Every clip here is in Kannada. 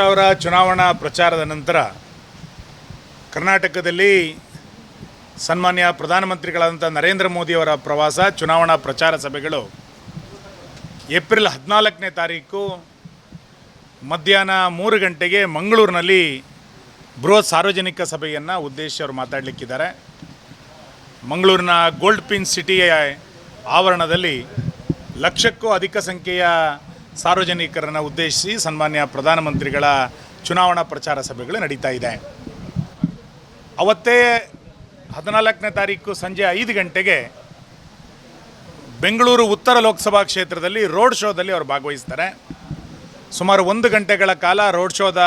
ಅವರ ಚುನಾವಣಾ ಪ್ರಚಾರದ ನಂತರ ಕರ್ನಾಟಕದಲ್ಲಿ ಸನ್ಮಾನ್ಯ ಪ್ರಧಾನಮಂತ್ರಿಗಳಾದಂಥ ನರೇಂದ್ರ ಮೋದಿಯವರ ಪ್ರವಾಸ, ಚುನಾವಣಾ ಪ್ರಚಾರ ಸಭೆಗಳು ಏಪ್ರಿಲ್ ಹದಿನಾಲ್ಕನೇ ತಾರೀಕು ಮಧ್ಯಾಹ್ನ ಮೂರು ಗಂಟೆಗೆ ಮಂಗಳೂರಿನಲ್ಲಿ ಬೃಹತ್ ಸಾರ್ವಜನಿಕ ಸಭೆಯನ್ನು ಉದ್ದೇಶಿಸಿ ಅವರು ಮಾತಾಡಲಿಕ್ಕಿದ್ದಾರೆ. ಮಂಗಳೂರಿನ ಗೋಲ್ಡ್ ಪಿನ್ ಸಿಟಿಯ ಆವರಣದಲ್ಲಿ ಲಕ್ಷಕ್ಕೂ ಅಧಿಕ ಸಂಖ್ಯೆಯ ಸಾರ್ವಜನಿಕರನ್ನು ಉದ್ದೇಶಿಸಿ ಸನ್ಮಾನ್ಯ ಪ್ರಧಾನಮಂತ್ರಿಗಳ ಚುನಾವಣಾ ಪ್ರಚಾರ ಸಭೆಗಳು ನಡೀತಾ ಇದೆ. ಅವತ್ತೇ ಹದಿನಾಲ್ಕನೇ ತಾರೀಕು ಸಂಜೆ ಐದು ಗಂಟೆಗೆ ಬೆಂಗಳೂರು ಉತ್ತರ ಲೋಕಸಭಾ ಕ್ಷೇತ್ರದಲ್ಲಿ ರೋಡ್ ಶೋದಲ್ಲಿ ಅವರು ಭಾಗವಹಿಸ್ತಾರೆ. ಸುಮಾರು ಒಂದು ಗಂಟೆಗಳ ಕಾಲ ರೋಡ್ ಶೋದ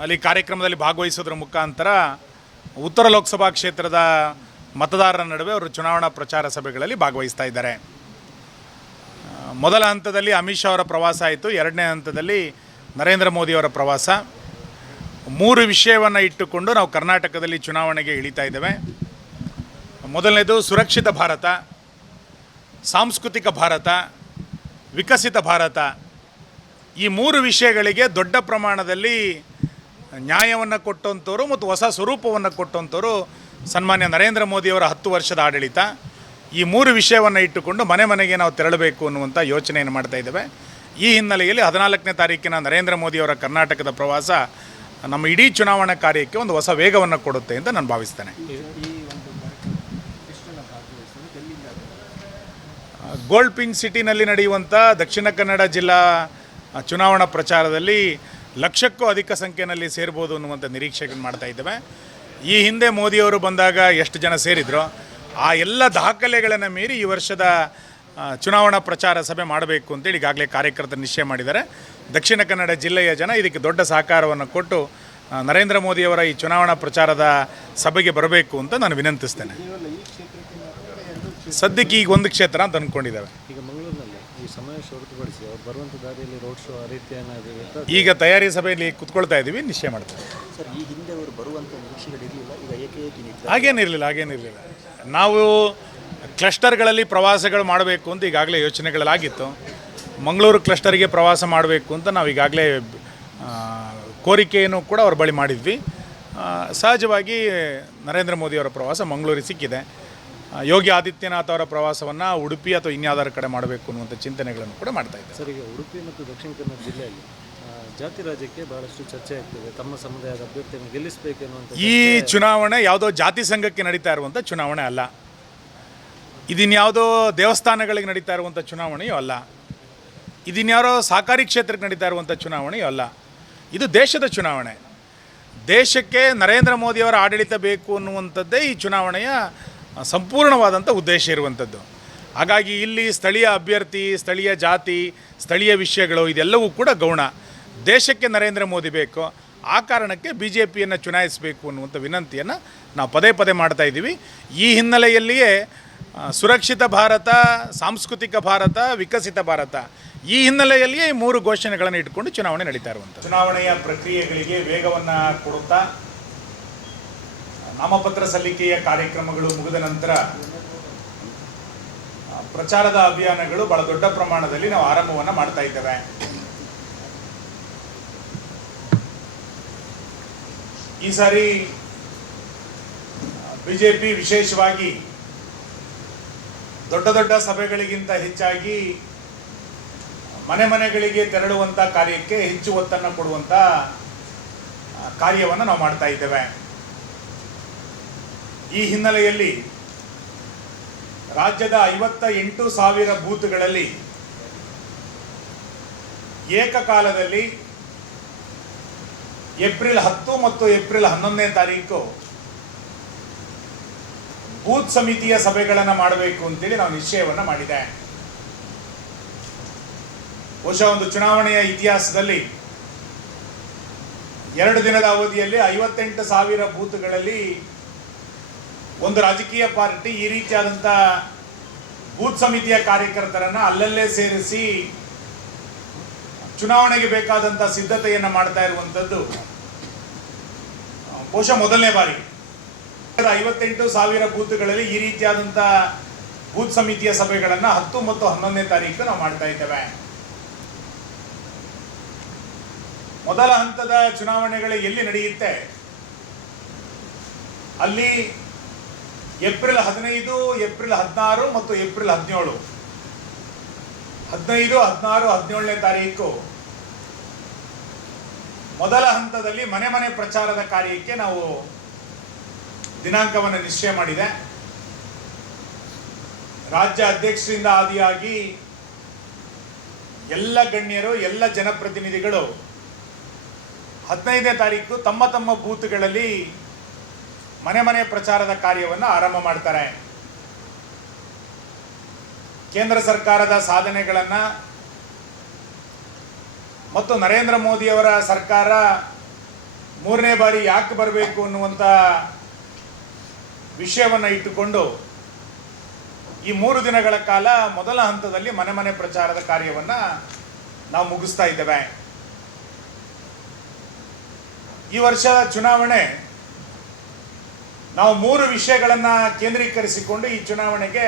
ಅಲ್ಲಿ ಕಾರ್ಯಕ್ರಮದಲ್ಲಿ ಭಾಗವಹಿಸೋದ್ರ ಮುಖಾಂತರ ಉತ್ತರ ಲೋಕಸಭಾ ಕ್ಷೇತ್ರದ ಮತದಾರರ ನಡುವೆ ಅವರು ಚುನಾವಣಾ ಪ್ರಚಾರ ಸಭೆಗಳಲ್ಲಿ ಭಾಗವಹಿಸ್ತಾ ಇದ್ದಾರೆ. ಮೊದಲ ಹಂತದಲ್ಲಿ ಅಮಿತ್ ಶಾ ಅವರ ಪ್ರವಾಸ ಆಯಿತು, ಎರಡನೇ ಹಂತದಲ್ಲಿ ನರೇಂದ್ರ ಮೋದಿಯವರ ಪ್ರವಾಸ. ಮೂರು ವಿಷಯವನ್ನು ಇಟ್ಟುಕೊಂಡು ನಾವು ಕರ್ನಾಟಕದಲ್ಲಿ ಚುನಾವಣೆಗೆ ಇಳಿತಾ ಇದ್ದೇವೆ. ಮೊದಲನೇದು ಸುರಕ್ಷಿತ ಭಾರತ, ಸಾಂಸ್ಕೃತಿಕ ಭಾರತ, ವಿಕಸಿತ ಭಾರತ. ಈ ಮೂರು ವಿಷಯಗಳಿಗೆ ದೊಡ್ಡ ಪ್ರಮಾಣದಲ್ಲಿ ನ್ಯಾಯವನ್ನು ಕೊಟ್ಟಂಥವ್ರು ಮತ್ತು ಹೊಸ ಸ್ವರೂಪವನ್ನು ಕೊಟ್ಟಂಥವ್ರು ಸನ್ಮಾನ್ಯ ನರೇಂದ್ರ ಮೋದಿಯವರ ಹತ್ತು ವರ್ಷದ ಆಡಳಿತ. ಈ ಮೂರು ವಿಷಯವನ್ನು ಇಟ್ಟುಕೊಂಡು ಮನೆ ಮನೆಗೆ ನಾವು ತೆರಳಬೇಕು ಅನ್ನುವಂಥ ಯೋಚನೆಯನ್ನು ಮಾಡ್ತಾ ಇದ್ದೇವೆ. ಈ ಹಿನ್ನೆಲೆಯಲ್ಲಿ ಹದಿನಾಲ್ಕನೇ ತಾರೀಕಿನ ನರೇಂದ್ರ ಮೋದಿಯವರ ಕರ್ನಾಟಕದ ಪ್ರವಾಸ ನಮ್ಮ ಇಡೀ ಚುನಾವಣಾ ಕಾರ್ಯಕ್ಕೆ ಒಂದು ಹೊಸ ವೇಗವನ್ನು ಕೊಡುತ್ತೆ ಅಂತ ನಾನು ಭಾವಿಸ್ತೇನೆ. ಗೋಲ್ಡ್ ಪಿಂಕ್ ಸಿಟಿನಲ್ಲಿ ನಡೆಯುವಂಥ ದಕ್ಷಿಣ ಕನ್ನಡ ಜಿಲ್ಲಾ ಚುನಾವಣಾ ಪ್ರಚಾರದಲ್ಲಿ ಲಕ್ಷಕ್ಕೂ ಅಧಿಕ ಸಂಖ್ಯೆಯಲ್ಲಿ ಸೇರ್ಬೋದು ಅನ್ನುವಂಥ ನಿರೀಕ್ಷೆಗಳನ್ನು ಮಾಡ್ತಾ ಇದ್ದೇವೆ. ಈ ಹಿಂದೆ ಮೋದಿಯವರು ಬಂದಾಗ ಎಷ್ಟು ಜನ ಸೇರಿದ್ರು? ಆ ಎಲ್ಲ ದಾಖಲೆಗಳನ್ನು ಮೀರಿ ಈ ವರ್ಷದ ಚುನಾವಣಾ ಪ್ರಚಾರ ಸಭೆ ಮಾಡಬೇಕು ಅಂತೇಳಿ ಈಗಾಗಲೇ ಕಾರ್ಯಕರ್ತರು ನಿಶ್ಚಯ ಮಾಡಿದ್ದಾರೆ. ದಕ್ಷಿಣ ಕನ್ನಡ ಜಿಲ್ಲೆಯ ಜನ ಇದಕ್ಕೆ ದೊಡ್ಡ ಸಹಕಾರವನ್ನು ಕೊಟ್ಟು ನರೇಂದ್ರ ಮೋದಿಯವರ ಈ ಚುನಾವಣಾ ಪ್ರಚಾರದ ಸಭೆಗೆ ಬರಬೇಕು ಅಂತ ನಾನು ವಿನಂತಿಸ್ತೇನೆ. ಸದ್ಯಕ್ಕೆ ಈಗ ಒಂದು ಕ್ಷೇತ್ರ ಅಂತ ಅಂದ್ಕೊಂಡಿದ್ದಾವೆ ಈಗ ತಯಾರಿ ಸಭೆಯಲ್ಲಿ ಕುತ್ಕೊಳ್ತಾ ಇದ್ದೀವಿ ನಿಶ್ಚಯ ಮಾಡ್ತಾರೆ ಹಾಗೇನಿರಲಿಲ್ಲ ಹಾಗೇನಿರಲಿಲ್ಲ ನಾವು ಕ್ಲಸ್ಟರ್ಗಳಲ್ಲಿ ಪ್ರವಾಸಗಳು ಮಾಡಬೇಕು ಅಂತ ಈಗಾಗಲೇ ಯೋಚನೆಗಳಾಗಿತ್ತು ಮಂಗಳೂರು ಕ್ಲಸ್ಟರ್ಗೆ ಪ್ರವಾಸ ಮಾಡಬೇಕು ಅಂತ ನಾವು ಈಗಾಗಲೇ ಕೋರಿಕೆಯನ್ನು ಕೂಡ ಅವ್ರ ಬಳಿ ಮಾಡಿದ್ವಿ. ಸಹಜವಾಗಿ ನರೇಂದ್ರ ಮೋದಿಯವರ ಪ್ರವಾಸ ಮಂಗಳೂರಿಗೆ ಸಿಕ್ಕಿದೆ. ಯೋಗಿ ಆದಿತ್ಯನಾಥ್ ಅವರ ಪ್ರವಾಸವನ್ನು ಉಡುಪಿ ಅಥವಾ ಇನ್ಯಾವುದರ ಕಡೆ ಮಾಡಬೇಕು ಅನ್ನುವಂಥ ಚಿಂತನೆಗಳನ್ನು ಕೂಡ ಮಾಡ್ತಾ ಇದ್ದಾರೆ ಸರ್, ಈಗ ಉಡುಪಿ ಮತ್ತು ದಕ್ಷಿಣ ಕನ್ನಡ ಜಿಲ್ಲೆಯಲ್ಲಿ ಜಾತಿ ರಾಜ್ಯಕ್ಕೆ ಬಹಳಷ್ಟು ಚರ್ಚೆ ಆಗ್ತಿದೆ. ತಮ್ಮ ಸಮುದಾಯದ ಅಭ್ಯರ್ಥಿಯನ್ನು ಗೆಲ್ಲಿಸಬೇಕು ಈ ಚುನಾವಣೆ ಯಾವುದೋ ಜಾತಿ ಸಂಘಕ್ಕೆ ನಡೀತಾ ಇರುವಂಥ ಚುನಾವಣೆ ಅಲ್ಲ. ಇದಿನ್ಯಾವುದೋ ದೇವಸ್ಥಾನಗಳಿಗೆ ನಡೀತಾ ಇರುವಂಥ ಚುನಾವಣೆಯೂ ಅಲ್ಲ. ಇದಿನ್ಯಾರೋ ಸಹಕಾರಿ ಕ್ಷೇತ್ರಕ್ಕೆ ನಡೀತಾ ಇರುವಂಥ ಚುನಾವಣೆಯೂ ಅಲ್ಲ. ಇದು ದೇಶದ ಚುನಾವಣೆ. ದೇಶಕ್ಕೆ ನರೇಂದ್ರ ಮೋದಿಯವರ ಆಡಳಿತ ಬೇಕು ಅನ್ನುವಂಥದ್ದೇ ಈ ಚುನಾವಣೆಯ ಸಂಪೂರ್ಣವಾದಂಥ ಉದ್ದೇಶ ಇರುವಂಥದ್ದು. ಹಾಗಾಗಿ ಇಲ್ಲಿ ಸ್ಥಳೀಯ ಅಭ್ಯರ್ಥಿ ಸ್ಥಳೀಯ ಜಾತಿ ಸ್ಥಳೀಯ ವಿಷಯಗಳು ಇದೆಲ್ಲವೂ ಕೂಡ ಗೌಣ. ದೇಶಕ್ಕೆ ನರೇಂದ್ರ ಮೋದಿ ಬೇಕು ಆ ಕಾರಣಕ್ಕೆ ಬಿ ಜೆ ಪಿಯನ್ನು ಚುನಾಯಿಸಬೇಕು ಅನ್ನುವಂಥ ವಿನಂತಿಯನ್ನು ನಾವು ಪದೇ ಪದೇ ಮಾಡ್ತಾ ಇದ್ದೀವಿ. ಈ ಹಿನ್ನೆಲೆಯಲ್ಲಿಯೇ ಸುರಕ್ಷಿತ ಭಾರತ, ಸಾಂಸ್ಕೃತಿಕ ಭಾರತ, ವಿಕಸಿತ ಭಾರತ, ಈ ಹಿನ್ನೆಲೆಯಲ್ಲಿಯೇ ಈ ಮೂರು ಘೋಷಣೆಗಳನ್ನು ಇಟ್ಕೊಂಡು ಚುನಾವಣೆ ನಡೀತಾ ಇರುವಂಥದ್ದು ಚುನಾವಣೆಯ ಪ್ರಕ್ರಿಯೆಗಳಿಗೆ ವೇಗವನ್ನು ಕೊಡುತ್ತಾ, ನಾಮಪತ್ರ ಸಲ್ಲಿಕೆಯ ಕಾರ್ಯಕ್ರಮಗಳು ಮುಗಿದ ನಂತರ ಪ್ರಚಾರದ ಅಭಿಯಾನಗಳು ಬಹಳ ದೊಡ್ಡ ಪ್ರಮಾಣದಲ್ಲಿ ನಾವು ಆರಂಭವನ್ನು ಮಾಡ್ತಾ ಇದ್ದೇವೆ. ಈ ಸಾರಿ ಬಿಜೆಪಿ ವಿಶೇಷವಾಗಿ ದೊಡ್ಡ ದೊಡ್ಡ ಸಭೆಗಳಿಗಿಂತ ಹೆಚ್ಚಾಗಿ ಮನೆ ಮನೆಗಳಿಗೆ ತೆರಳುವಂಥ ಕಾರ್ಯಕ್ಕೆ ಹೆಚ್ಚು ಒತ್ತನ್ನು ಕೊಡುವಂಥ ಕಾರ್ಯವನ್ನು ನಾವು ಮಾಡ್ತಾ ಇದ್ದೇವೆ. ಈ ಹಿನ್ನೆಲೆಯಲ್ಲಿ ರಾಜ್ಯದ ಐವತ್ತ ಎಂಟು ಸಾವಿರ ಬೂತ್ಗಳಲ್ಲಿ ಏಕಕಾಲದಲ್ಲಿ ಏಪ್ರಿಲ್ ಹತ್ತು ಮತ್ತು ಏಪ್ರಿಲ್ ಹನ್ನೊಂದನೇ ತಾರೀಕು ಬೂತ್ ಸಮಿತಿಯ ಸಭೆಗಳನ್ನು ಮಾಡಬೇಕು ಅಂತೇಳಿ ನಾವು ನಿಶ್ಚಯವನ್ನು ಮಾಡಿದೆ. ಬಹುಶಃ ಒಂದು ಚುನಾವಣೆಯ ಇತಿಹಾಸದಲ್ಲಿ ಎರಡು ದಿನದ ಅವಧಿಯಲ್ಲಿ ಐವತ್ತೆಂಟು ಸಾವಿರ ಬೂತ್ಗಳಲ್ಲಿ ಒಂದು ರಾಜಕೀಯ ಪಾರ್ಟಿ ಈ ರೀತಿಯಾದಂಥ ಬೂತ್ ಸಮಿತಿಯ ಕಾರ್ಯಕರ್ತರನ್ನು ಅಲ್ಲಲ್ಲೇ ಸೇರಿಸಿ ಚುನಾವಣೆಗೆ ಬೇಕಾದಂಥ ಸಿದ್ಧತೆಯನ್ನು ಮಾಡ್ತಾ ಇರುವಂಥದ್ದು ಬಹುಶಃ ಮೊದಲನೇ ಬಾರಿ. ಐವತ್ತೆಂಟು ಸಾವಿರ ಬೂತ್ಗಳಲ್ಲಿ ಈ ರೀತಿಯಾದಂಥ ಬೂತ್ ಸಮಿತಿಯ ಸಭೆಗಳನ್ನು ಹತ್ತು ಮತ್ತು ಹನ್ನೊಂದನೇ ತಾರೀಕು ನಾವು ಮಾಡ್ತಾ ಇದ್ದೇವೆ. ಮೊದಲ ಹಂತದ ಚುನಾವಣೆಗಳು ಎಲ್ಲಿ ನಡೆಯುತ್ತೆ? ಅಲ್ಲಿ ಏಪ್ರಿಲ್ ಹದಿನೈದು, ಏಪ್ರಿಲ್ ಹದಿನಾರು ಮತ್ತು ಏಪ್ರಿಲ್ ಹದಿನೇಳು. ಹದಿನೈದು, ಹದಿನಾರು, ಹದಿನೇಳನೇ ತಾರೀಕು ಮೊದಲ ಹಂತದಲ್ಲಿ ಮನೆ ಮನೆ ಪ್ರಚಾರದ ಕಾರ್ಯಕ್ಕೆ ನಾವು ದಿನಾಂಕವನ್ನು ನಿಶ್ಚಯ ಮಾಡಿದೆ. ರಾಜ್ಯ ಅಧ್ಯಕ್ಷರಿಂದ ಆದಿಯಾಗಿ ಎಲ್ಲ ಗಣ್ಯರು, ಎಲ್ಲ ಜನಪ್ರತಿನಿಧಿಗಳು ಹದಿನೈದನೇ ತಾರೀಕು ತಮ್ಮ ತಮ್ಮ ಬೂತ್ಗಳಲ್ಲಿ ಮನೆ ಮನೆ ಪ್ರಚಾರದ ಕಾರ್ಯವನ್ನು ಆರಂಭ ಮಾಡ್ತಾರೆ. ಕೇಂದ್ರ ಸರ್ಕಾರದ ಸಾಧನೆಗಳನ್ನು ಮತ್ತು ನರೇಂದ್ರ ಮೋದಿಯವರ ಸರ್ಕಾರ ಮೂರನೇ ಬಾರಿ ಯಾಕೆ ಬರಬೇಕು ಅನ್ನುವಂಥ ವಿಷಯವನ್ನು ಇಟ್ಟುಕೊಂಡು ಈ ಮೂರು ದಿನಗಳ ಕಾಲ ಮೊದಲ ಹಂತದಲ್ಲಿ ಮನೆ ಮನೆ ಪ್ರಚಾರದ ಕಾರ್ಯವನ್ನು ನಾವು ಮುಗಿಸ್ತಾ ಇದ್ದೇವೆ. ಈ ವರ್ಷದ ಚುನಾವಣೆ, ನಾವು ಮೂರು ವಿಷಯಗಳನ್ನು ಕೇಂದ್ರೀಕರಿಸಿಕೊಂಡು ಈ ಚುನಾವಣೆಗೆ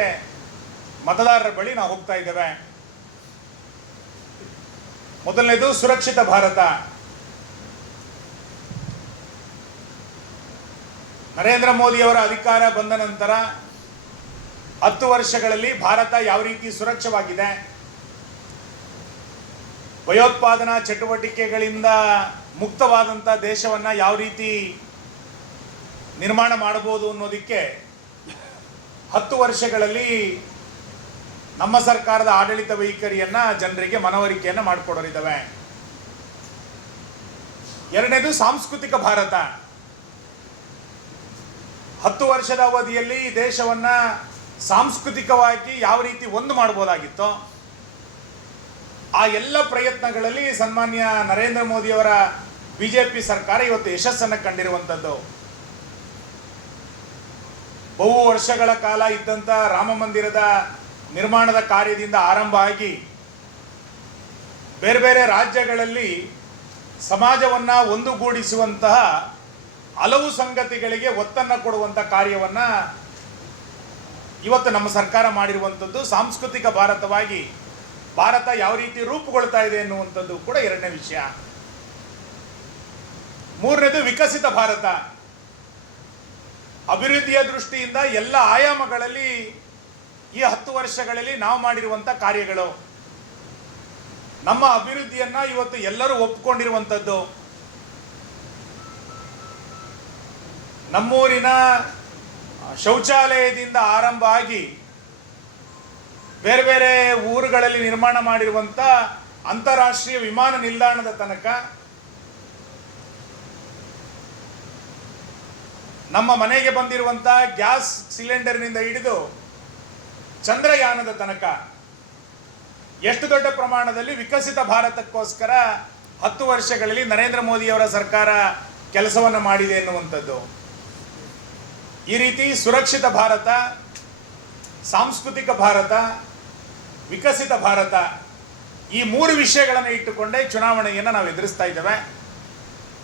ಮತದಾರರ ಬಳಿ ನಾವು ಹೋಗ್ತಾ ಇದ್ದೇವೆ. ಮೊದಲನೇದು ಸುರಕ್ಷಿತ ಭಾರತ. ನರೇಂದ್ರ ಮೋದಿಯವರ ಅಧಿಕಾರ ಬಂದ ನಂತರ ಹತ್ತು ವರ್ಷಗಳಲ್ಲಿ ಭಾರತ ಯಾವ ರೀತಿ ಸುರಕ್ಷವಾಗಿದೆ? ಭಯೋತ್ಪಾದನಾ ಚಟುವಟಿಕೆಗಳಿಂದ ಮುಕ್ತವಾದಂಥ ದೇಶವನ್ನ ಯಾವ ರೀತಿ ನಿರ್ಮಾಣ ಮಾಡಬಹುದು ಅನ್ನೋದಕ್ಕೆ ಹತ್ತು ವರ್ಷಗಳಲ್ಲಿ ನಮ್ಮ ಸರ್ಕಾರದ ಆಡಳಿತ ವೈಖರಿಯನ್ನ ಜನರಿಗೆ ಮನವರಿಕೆಯನ್ನ ಮಾಡಿಕೊಡೋರಿದ್ದಾವೆ ಎರಡನೇದು ಸಾಂಸ್ಕೃತಿಕ ಭಾರತ. ಹತ್ತು ವರ್ಷದ ಅವಧಿಯಲ್ಲಿ ದೇಶವನ್ನ ಸಾಂಸ್ಕೃತಿಕವಾಗಿ ಯಾವ ರೀತಿ ಒಂದು ಮಾಡಬಹುದಾಗಿತ್ತೋ ಆ ಎಲ್ಲ ಪ್ರಯತ್ನಗಳಲ್ಲಿ ಸನ್ಮಾನ್ಯ ನರೇಂದ್ರ ಮೋದಿಯವರ ಬಿಜೆಪಿ ಸರ್ಕಾರ ಇವತ್ತು ಯಶಸ್ಸನ್ನು ಕಂಡಿರುವಂಥದ್ದು. ಬಹು ವರ್ಷಗಳ ಕಾಲ ಇದ್ದಂಥ ರಾಮ ಮಂದಿರದ ನಿರ್ಮಾಣದ ಕಾರ್ಯದಿಂದ ಆರಂಭ ಆಗಿ ಬೇರೆ ಬೇರೆ ರಾಜ್ಯಗಳಲ್ಲಿ ಸಮಾಜವನ್ನ ಒಂದುಗೂಡಿಸುವಂತಹ ಹಲವು ಸಂಗತಿಗಳಿಗೆ ಒತ್ತನ್ನು ಕೊಡುವಂಥ ಕಾರ್ಯವನ್ನ ಇವತ್ತು ನಮ್ಮ ಸರ್ಕಾರ ಮಾಡಿರುವಂಥದ್ದು ಸಾಂಸ್ಕೃತಿಕ ಭಾರತವಾಗಿ ಭಾರತ ಯಾವ ರೀತಿ ರೂಪುಗೊಳ್ತಾ ಇದೆ ಎನ್ನುವಂಥದ್ದು ಕೂಡ ಎರಡನೇ ವಿಷಯ. ಮೂರನೇದು ವಿಕಸಿತ ಭಾರತ. ಅಭಿವೃದ್ಧಿಯ ದೃಷ್ಟಿಯಿಂದ ಎಲ್ಲ ಆಯಾಮಗಳಲ್ಲಿ ಈ ಹತ್ತು ವರ್ಷಗಳಲ್ಲಿ ನಾವು ಮಾಡಿರುವಂಥ ಕಾರ್ಯಗಳು. ನಮ್ಮ ಅಭಿವೃದ್ಧಿಯನ್ನ ಇವತ್ತು ಎಲ್ಲರೂ ಒಪ್ಕೊಂಡಿರುವಂಥದ್ದು ನಮ್ಮೂರಿನ ಶೌಚಾಲಯದಿಂದ ಆರಂಭ ಆಗಿ ಬೇರೆ ಬೇರೆ ಊರುಗಳಲ್ಲಿ ನಿರ್ಮಾಣ ಮಾಡಿರುವಂಥ ಅಂತಾರಾಷ್ಟ್ರೀಯ ವಿಮಾನ ನಿಲ್ದಾಣದ ತನಕ ನಮ್ಮ ಮನೆಗೆ ಬಂದಿರುವಂಥ ಗ್ಯಾಸ್ ಸಿಲಿಂಡರ್ನಿಂದ ಹಿಡಿದು ಚಂದ್ರಯಾನದ ತನಕ ಎಷ್ಟು ದೊಡ್ಡ ಪ್ರಮಾಣದಲ್ಲಿ ವಿಕಸಿತ ಭಾರತಕ್ಕೋಸ್ಕರ ಹತ್ತು ವರ್ಷಗಳಲ್ಲಿ ನರೇಂದ್ರ ಮೋದಿಯವರ ಸರ್ಕಾರ ಕೆಲಸವನ್ನು ಮಾಡಿದೆ ಎನ್ನುವಂಥದ್ದು. ಈ ರೀತಿ ಸುರಕ್ಷಿತ ಭಾರತ, ಸಾಂಸ್ಕೃತಿಕ ಭಾರತ, ವಿಕಸಿತ ಭಾರತ ಈ ಮೂರು ವಿಷಯಗಳನ್ನು ಇಟ್ಟುಕೊಂಡೇ ಚುನಾವಣೆಯನ್ನು ನಾವು ಎದುರಿಸ್ತಾ ಇದ್ದೇವೆ.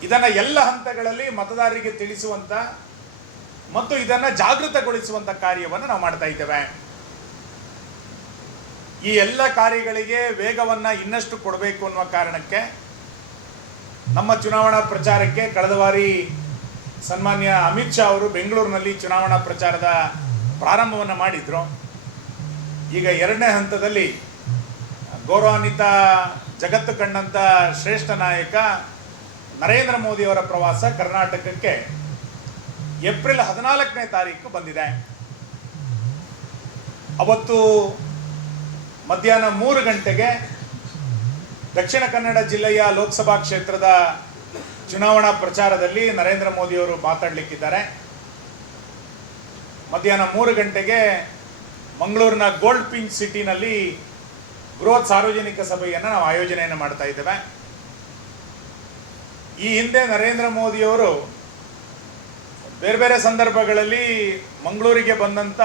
ಇದನ್ನು ಎಲ್ಲ ಹಂತಗಳಲ್ಲಿ ಮತದಾರರಿಗೆ ತಿಳಿಸುವಂಥ ಮತ್ತು ಇದನ್ನು ಜಾಗೃತಗೊಳಿಸುವಂಥ ಕಾರ್ಯವನ್ನು ನಾವು ಮಾಡ್ತಾ ಇದ್ದೇವೆ. ಈ ಎಲ್ಲ ಕಾರ್ಯಗಳಿಗೆ ವೇಗವನ್ನು ಇನ್ನಷ್ಟು ಕೊಡಬೇಕು ಅನ್ನುವ ಕಾರಣಕ್ಕೆ ನಮ್ಮ ಚುನಾವಣಾ ಪ್ರಚಾರಕ್ಕೆ ಕಳೆದ ಬಾರಿ ಸನ್ಮಾನ್ಯ ಅಮಿತ್ ಶಾ ಅವರು ಬೆಂಗಳೂರಿನಲ್ಲಿ ಚುನಾವಣಾ ಪ್ರಚಾರದ ಪ್ರಾರಂಭವನ್ನು ಮಾಡಿದ್ರು. ಈಗ ಎರಡನೇ ಹಂತದಲ್ಲಿ ಗೌರವಾನ್ವಿತ ಜಗತ್ತು ಕಂಡಂಥ ಶ್ರೇಷ್ಠ ನಾಯಕ ನರೇಂದ್ರ ಮೋದಿಯವರ ಪ್ರವಾಸ ಕರ್ನಾಟಕಕ್ಕೆ ಏಪ್ರಿಲ್ ಹದಿನಾಲ್ಕನೇ ತಾರೀಕು ಬಂದಿದೆ. ಅವತ್ತು ಮಧ್ಯಾಹ್ನ ಮೂರು ಗಂಟೆಗೆ ದಕ್ಷಿಣ ಕನ್ನಡ ಜಿಲ್ಲೆಯ ಲೋಕಸಭಾ ಕ್ಷೇತ್ರದ ಚುನಾವಣಾ ಪ್ರಚಾರದಲ್ಲಿ ನರೇಂದ್ರ ಮೋದಿಯವರು ಮಾತಾಡಲಿಕ್ಕಿದ್ದಾರೆ. ಮಧ್ಯಾಹ್ನ ಮೂರು ಗಂಟೆಗೆ ಮಂಗಳೂರಿನ ಗೋಲ್ಡ್ ಪಿಂಕ್ ಸಿಟಿನಲ್ಲಿ ಬೃಹತ್ ಸಾರ್ವಜನಿಕ ಸಭೆಯನ್ನು ನಾವು ಆಯೋಜನೆಯನ್ನು ಮಾಡ್ತಾ ಇದ್ದೇವೆ. ಈ ಹಿಂದೆ ನರೇಂದ್ರ ಮೋದಿಯವರು ಬೇರೆ ಬೇರೆ ಸಂದರ್ಭಗಳಲ್ಲಿ ಮಂಗಳೂರಿಗೆ ಬಂದಂಥ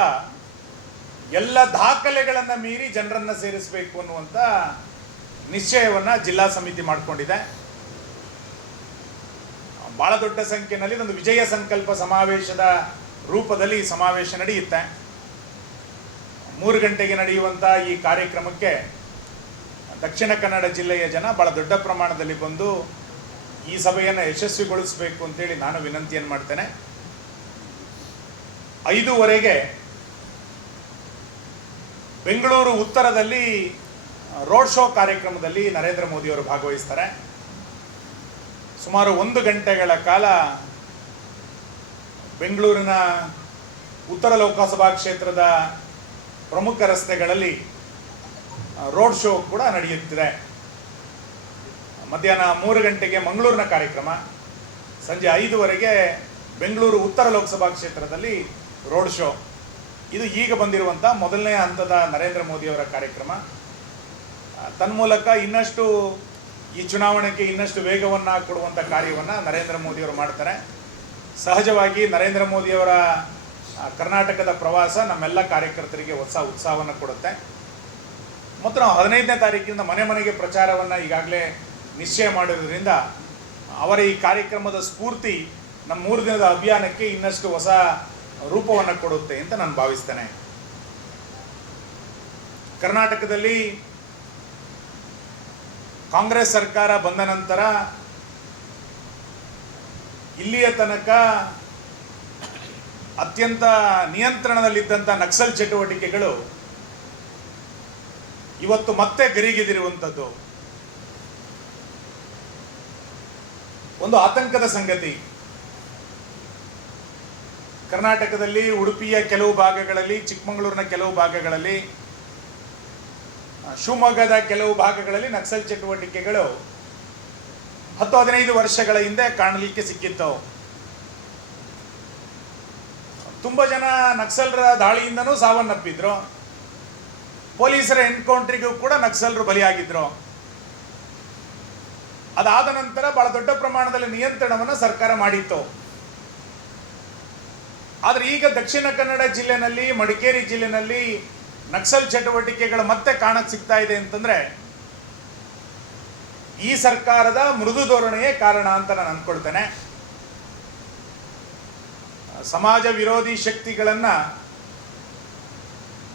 ಎಲ್ಲ ದಾಖಲೆಗಳನ್ನು ಮೀರಿ ಜನರನ್ನು ಸೇರಿಸಬೇಕು ಅನ್ನುವಂಥ ನಿಶ್ಚಯವನ್ನು ಜಿಲ್ಲಾ ಸಮಿತಿ ಮಾಡಿಕೊಂಡಿದೆ. ಬಹಳ ದೊಡ್ಡ ಸಂಖ್ಯೆಯಲ್ಲಿ ಒಂದು ವಿಜಯ ಸಂಕಲ್ಪ ಸಮಾವೇಶದ ರೂಪದಲ್ಲಿ ಈ ಸಮಾವೇಶ ನಡೆಯುತ್ತೆ. ಮೂರು ಗಂಟೆಗೆ ನಡೆಯುವಂಥ ಈ ಕಾರ್ಯಕ್ರಮಕ್ಕೆ ದಕ್ಷಿಣ ಕನ್ನಡ ಜಿಲ್ಲೆಯ ಜನ ಬಹಳ ದೊಡ್ಡ ಪ್ರಮಾಣದಲ್ಲಿ ಬಂದು ಈ ಸಭೆಯನ್ನು ಯಶಸ್ವಿಗೊಳಿಸಬೇಕು ಅಂತೇಳಿ ನಾನು ವಿನಂತಿಯನ್ನು ಮಾಡ್ತೇನೆ. ಐದೂವರೆಗೆ ಬೆಂಗಳೂರು ಉತ್ತರದಲ್ಲಿ ರೋಡ್ ಶೋ ಕಾರ್ಯಕ್ರಮದಲ್ಲಿ ನರೇಂದ್ರ ಮೋದಿಯವರು ಭಾಗವಹಿಸ್ತಾರೆ. ಸುಮಾರು ಒಂದು ಗಂಟೆಗಳ ಕಾಲ ಬೆಂಗಳೂರಿನ ಉತ್ತರ ಲೋಕಸಭಾ ಕ್ಷೇತ್ರದ ಪ್ರಮುಖ ರಸ್ತೆಗಳಲ್ಲಿ ರೋಡ್ ಶೋ ಕೂಡ ನಡೆಯುತ್ತಿದೆ. ಮಧ್ಯಾಹ್ನ ಮೂರು ಗಂಟೆಗೆ ಮಂಗಳೂರಿನ ಕಾರ್ಯಕ್ರಮ, ಸಂಜೆ ಐದುವರೆಗೆ ಬೆಂಗಳೂರು ಉತ್ತರ ಲೋಕಸಭಾ ಕ್ಷೇತ್ರದಲ್ಲಿ ರೋಡ್ ಶೋ. ಇದು ಈಗ ಬಂದಿರುವಂಥ ಮೊದಲನೇ ಹಂತದ ನರೇಂದ್ರ ಮೋದಿಯವರ ಕಾರ್ಯಕ್ರಮ. ಆ, ತನ್ಮೂಲಕ ಇನ್ನಷ್ಟು ಈ ಚುನಾವಣೆಗೆ ಇನ್ನಷ್ಟು ವೇಗವನ್ನು ಕೊಡುವಂಥ ಕಾರ್ಯವನ್ನು ನರೇಂದ್ರ ಮೋದಿಯವರು ಮಾಡ್ತಾರೆ. ಸಹಜವಾಗಿ ನರೇಂದ್ರ ಮೋದಿಯವರ ಕರ್ನಾಟಕದ ಪ್ರವಾಸ ನಮ್ಮೆಲ್ಲ ಕಾರ್ಯಕರ್ತರಿಗೆ ಹೊಸ ಉತ್ಸಾಹವನ್ನು ಕೊಡುತ್ತೆ. ಮತ್ತು ನಾವು ಹದಿನೈದನೇ ತಾರೀಕಿನಿಂದ ಮನೆ ಮನೆಗೆ ಪ್ರಚಾರವನ್ನು ಈಗಾಗಲೇ ನಿಶ್ಚಯ ಮಾಡಿರೋದ್ರಿಂದ ಅವರ ಈ ಕಾರ್ಯಕ್ರಮದ ಸ್ಫೂರ್ತಿ ನಮ್ಮ ಮೂರು ದಿನದ ಅಭಿಯಾನಕ್ಕೆ ಇನ್ನಷ್ಟು ಹೊಸ ರೂಪವನ್ನು ಕೊಡುತ್ತೆ ಅಂತ ನಾನು ಭಾವಿಸ್ತೇನೆ. ಕರ್ನಾಟಕದಲ್ಲಿ ಕಾಂಗ್ರೆಸ್ ಸರ್ಕಾರ ಬಂದ ನಂತರ ಇಲ್ಲಿಯ ತನಕ ಅತ್ಯಂತ ನಿಯಂತ್ರಣದಲ್ಲಿದ್ದಂಥ ನಕ್ಸಲ್ ಚಟುವಟಿಕೆಗಳು ಇವತ್ತು ಮತ್ತೆ ಗರಿಗೆದಿರುವಂಥದ್ದು. ಒಂದು ಆತಂಕದ ಸಂಗತಿ. ಕರ್ನಾಟಕದಲ್ಲಿ ಉಡುಪಿಯ ಕೆಲವು ಭಾಗಗಳಲ್ಲಿ, ಚಿಕ್ಕಮಗಳೂರಿನ ಕೆಲವು ಭಾಗಗಳಲ್ಲಿ ಶಿವಮೊಗ್ಗದ ಕೆಲವು ಭಾಗಗಳಲ್ಲಿ ನಕ್ಸಲ್ ಚಟುವಟಿಕೆಗಳು ಹತ್ತು ಹದಿನೈದು ವರ್ಷಗಳ ಹಿಂದೆ ಕಾಣಲಿಕ್ಕೆ ಸಿಕ್ಕಿತ್ತು ತುಂಬ ಜನ ನಕ್ಸಲ್ರ ದಾಳಿಯಿಂದನೂ ಸಾವನ್ನಪ್ಪಿದ್ರು. ಪೊಲೀಸರ ಎನ್ಕೌಂಟ್ರಿಗೂ ಕೂಡ ನಕ್ಸಲ್ರು ಬಲಿಯಾಗಿದ್ರು. ಅದಾದ ನಂತರ ಬಹಳ ದೊಡ್ಡ ಪ್ರಮಾಣದಲ್ಲಿ ನಿಯಂತ್ರಣವನ್ನು ಸರ್ಕಾರ ಮಾಡಿತ್ತು. ಆದರೆ ಈಗ ದಕ್ಷಿಣ ಕನ್ನಡ ಜಿಲ್ಲೆನಲ್ಲಿ, ಮಡಿಕೇರಿ ಜಿಲ್ಲೆನಲ್ಲಿ ನಕ್ಸಲ್ ಚಟುವಟಿಕೆಗಳು ಮತ್ತೆ ಕಾಣಕ್ಕೆ ಸಿಗ್ತಾ ಇದೆ ಅಂತಂದ್ರೆ ಈ ಸರ್ಕಾರದ ಮೃದು ಧೋರಣೆಯೇ ಕಾರಣ ಅಂತ ನಾನು ಅಂದ್ಕೊಳ್ತೇನೆ ಸಮಾಜ ವಿರೋಧಿ ಶಕ್ತಿಗಳನ್ನ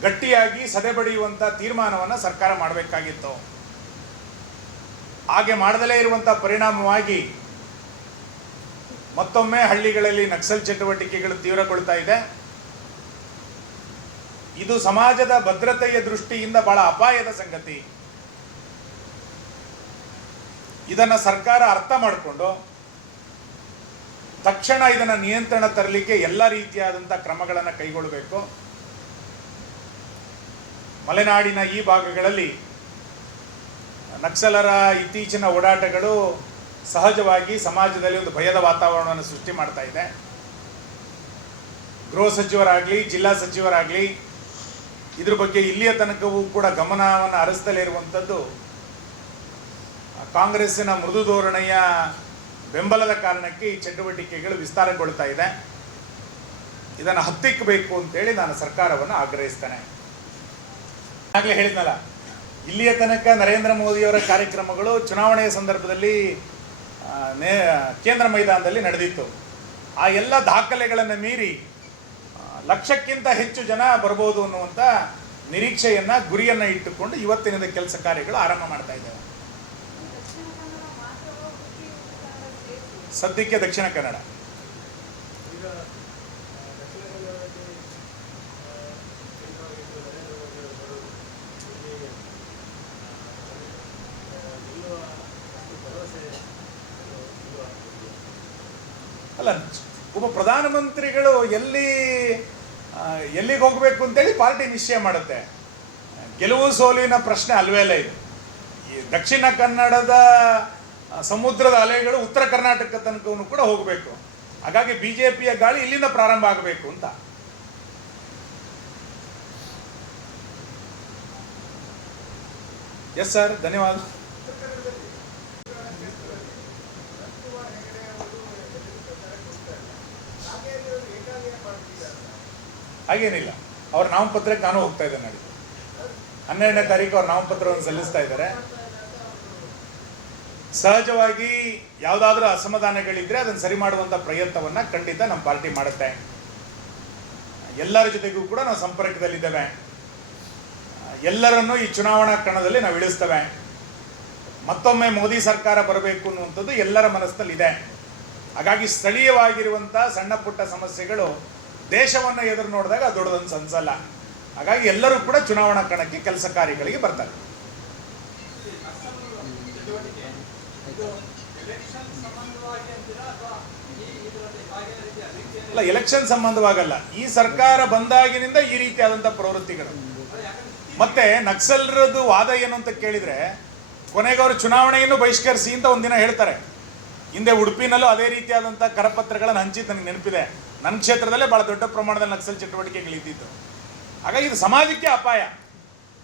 ಗಟ್ಟಿಯಾಗಿ ಸದೆಬಡಿಯುವಂತ ತೀರ್ಮಾನವನ್ನು ಸರ್ಕಾರ ಮಾಡಬೇಕಾಗಿತ್ತು. ಹಾಗೆ ಮಾಡದಲೇ ಇರುವಂತ ಪರಿಣಾಮವಾಗಿ ಮತ್ತೊಮ್ಮೆ ಹಳ್ಳಿಗಳಲ್ಲಿ ನಕ್ಸಲ್ ಚಟುವಟಿಕೆಗಳು ತೀವ್ರಗೊಳ್ತಾ ಇದೆ. ಇದು ಸಮಾಜದ ಭದ್ರತೆಯ ದೃಷ್ಟಿಯಿಂದ ಬಹಳ ಅಪಾಯದ ಸಂಗತಿ. ಇದನ್ನು ಸರ್ಕಾರ ಅರ್ಥ ಮಾಡಿಕೊಂಡು ತಕ್ಷಣ ಇದನ್ನು ನಿಯಂತ್ರಣ ತರಲಿಕ್ಕೆ ಎಲ್ಲ ರೀತಿಯಾದಂಥ ಕ್ರಮಗಳನ್ನು ಕೈಗೊಳ್ಳಬೇಕು ಮಲೆನಾಡಿನ ಈ ಭಾಗಗಳಲ್ಲಿ ನಕ್ಸಲರ ಇತ್ತೀಚಿನ ಓಡಾಟಗಳು ಸಹಜವಾಗಿ ಸಮಾಜದಲ್ಲಿ ಒಂದು ಭಯದ ವಾತಾವರಣವನ್ನು ಸೃಷ್ಟಿ ಮಾಡ್ತಾ ಇದೆ. ಗೃಹ ಸಚಿವರಾಗಲಿ, ಜಿಲ್ಲಾ ಸಚಿವರಾಗಲಿ, ಇದ್ರ ಬಗ್ಗೆ ಇಲ್ಲಿಯ ತನಕವೂ ಕೂಡ ಗಮನವನ್ನು ಹರಿಸ್ತಲೇ ಇರುವಂಥದ್ದು ಕಾಂಗ್ರೆಸ್ಸಿನ ಮೃದು ಧೋರಣೆಯ ಬೆಂಬಲದ ಕಾರಣಕ್ಕೆ ಈ ಚಟುವಟಿಕೆಗಳು ವಿಸ್ತಾರಗೊಳ್ತಾ ಇದೆ. ಇದನ್ನು ಹತ್ತಿಕ್ಕಬೇಕು ಅಂತೇಳಿ ನಾನು ಸರ್ಕಾರವನ್ನು ಆಗ್ರಹಿಸ್ತೇನೆ. ಆಗಲೇ ಹೇಳಿದ್ನಲ್ಲ, ಇಲ್ಲಿಯ ತನಕ ನರೇಂದ್ರ ಮೋದಿಯವರ ಕಾರ್ಯಕ್ರಮಗಳು ಚುನಾವಣೆಯ ಸಂದರ್ಭದಲ್ಲಿ ನೇ, ಕೇಂದ್ರ ಮೈದಾನದಲ್ಲಿ ನಡೆದಿತ್ತು. ಆ ಎಲ್ಲ ದಾಖಲೆಗಳನ್ನು ಮೀರಿ ಲಕ್ಷಕ್ಕಿಂತ ಹೆಚ್ಚು ಜನ ಬರ್ಬೋದು ಅನ್ನುವಂಥ ನಿರೀಕ್ಷೆಯನ್ನು, ಗುರಿಯನ್ನು ಇಟ್ಟುಕೊಂಡು ಇವತ್ತಿನಿಂದ ಕೆಲಸ ಕಾರ್ಯಗಳು ಆರಂಭ ಮಾಡ್ತಾ ಇದ್ದೇವೆ. ಸದ್ಯಕ್ಕೆ ದಕ್ಷಿಣ ಕನ್ನಡ ಅಲ್ಲ ಒಬ್ಬ ಪ್ರಧಾನಮಂತ್ರಿಗಳು ಎಲ್ಲಿ ಎಲ್ಲಿಗೆ ಹೋಗಬೇಕು ಅಂತೇಳಿ ಪಾರ್ಟಿ ನಿಶ್ಚಯ ಮಾಡುತ್ತೆ. ಗೆಲುವು ಸೋಲಿನ ಪ್ರಶ್ನೆ ಅಲ್ವೇ ಅಲ್ಲ ಇದು. ಈ ದಕ್ಷಿಣ ಕನ್ನಡದ ಸಮುದ್ರದ ಅಲೆಗಳು ಉತ್ತರ ಕರ್ನಾಟಕ ತನಕವನ್ನು ಕೂಡ ಹೋಗಬೇಕು. ಹಾಗಾಗಿ ಬಿ ಜೆ ಪಿಯ ಗಾಳಿ ಇಲ್ಲಿಂದ ಪ್ರಾರಂಭ ಆಗಬೇಕು ಅಂತ. ಎಸ್ ಸರ್ ಧನ್ಯವಾದ. ಹಾಗೇನಿಲ್ಲ. ಅವ್ರ ನಾಮಪತ್ರಕ್ಕೆ ನಾನು ಹೋಗ್ತಾ ಇದ್ದೇನೆ ನಾಡಿದ್ದು ಹನ್ನೆರಡನೇ ತಾರೀಕು ಅವ್ರ ನಾಮಪತ್ರವನ್ನು ಸಲ್ಲಿಸ್ತಾ ಇದ್ದಾರೆ. ಸಹಜವಾಗಿ ಯಾವುದಾದ್ರೂ ಅಸಮಾಧಾನಗಳಿದ್ರೆ ಅದನ್ನು ಸರಿ ಮಾಡುವಂಥ ಪ್ರಯತ್ನವನ್ನು ಖಂಡಿತ ನಮ್ಮ ಪಾರ್ಟಿ ಮಾಡುತ್ತೆ. ಎಲ್ಲರ ಜೊತೆಗೂ ಕೂಡ ನಾವು ಸಂಪರ್ಕದಲ್ಲಿದ್ದೇವೆ. ಎಲ್ಲರನ್ನೂ ಈ ಚುನಾವಣಾ ಕಣದಲ್ಲಿ ನಾವು ಇಳಿಸ್ತೇವೆ. ಮತ್ತೊಮ್ಮೆ ಮೋದಿ ಸರ್ಕಾರ ಬರಬೇಕು ಅನ್ನುವಂಥದ್ದು ಎಲ್ಲರ ಮನಸ್ಸಲ್ಲಿ ಇದೆ ಹಾಗಾಗಿ ಸ್ಥಳೀಯವಾಗಿರುವಂಥ ಸಣ್ಣ ಪುಟ್ಟ ಸಮಸ್ಯೆಗಳು ದೇಶವನ್ನು ಎದುರು ನೋಡಿದಾಗ ದೊಡ್ಡದೊಂದು ಅನ್ಸಲ್ಲ ಹಾಗಾಗಿ ಎಲ್ಲರೂ ಕೂಡ ಚುನಾವಣಾ ಕಣಕ್ಕೆ ಕೆಲಸ ಕಾರ್ಯಗಳಿಗೆ ಬರ್ತಾರೆ. ಅಲ್ಲ, ಎಲೆಕ್ಷನ್ ಸಂಬಂಧವಾಗಲ್ಲ. ಈ ಸರ್ಕಾರ ಬಂದಾಗಿನಿಂದ ಈ ರೀತಿಯಾದಂಥ ಪ್ರವೃತ್ತಿಗಳು. ಮತ್ತೆ ನಕ್ಸಲರದ್ದು ವಾದ ಏನು ಅಂತ ಕೇಳಿದ್ರೆ, ಕೊನೆಗೆ ಅವರು ಚುನಾವಣೆಯನ್ನು ಬಹಿಷ್ಕರಿಸಿ ಅಂತ ಒಂದಿನ ಹೇಳ್ತಾರೆ. ಹಿಂದೆ ಉಡುಪಿನಲ್ಲೂ ಅದೇ ರೀತಿಯಾದಂಥ ಕರಪತ್ರಗಳನ್ನು ಹಂಚಿ ನನಗೆ ನೆನಪಿದೆ. ನನ್ನ ಕ್ಷೇತ್ರದಲ್ಲೇ ಬಹಳ ದೊಡ್ಡ ಪ್ರಮಾಣದಲ್ಲಿ ನಕ್ಸಲ್ ಚಟುವಟಿಕೆಗಳಿದ್ದಿದ್ದು ಹಾಗಾಗಿ ಇದು ಸಮಾಜಕ್ಕೆ ಅಪಾಯ.